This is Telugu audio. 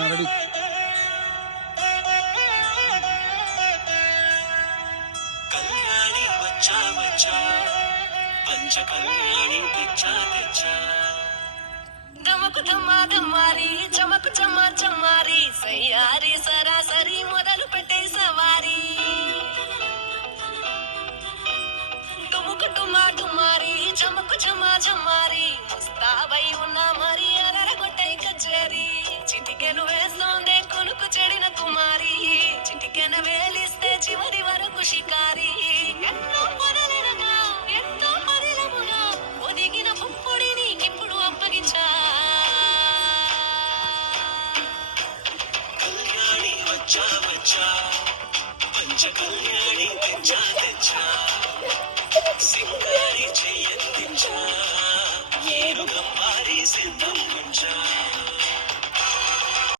రెడీ. కళ్యాణి వచ్చా వచ్చా పంచ కళ్యాణి తెచ్చా తెచ్చా ధమకు ధమ్మా ధమ్మారి చమకు చమ్మా చమ్మారి సయ్యారి సరాసరి మొదలు పెట్టే సవారీ డుముకు డుమ్మా డుమ్మారి చమకు చమ్మా చమ్మారి ముస్తాబై ఉన్నా మరి అలరగొట్టై కచేరి చిటికెను వేస్తోందే కొనుకు చెడిన కుమారి చిటికెన వేలిస్తే చివరి వరకు షికారి ఎన్నో పదలెనగా ఎంతో పదిలముగా ఒదిగిన పుప్పుడిని ఇప్పుడు అప్పగించా కళ్యాణి వచ్చా వచ్చా పంచ కళ్యాణి తెచ్చా తెచ్చా సింగారి చెయ్యందించా ఏరుగమ్మారి సిద్ధం ఉంచా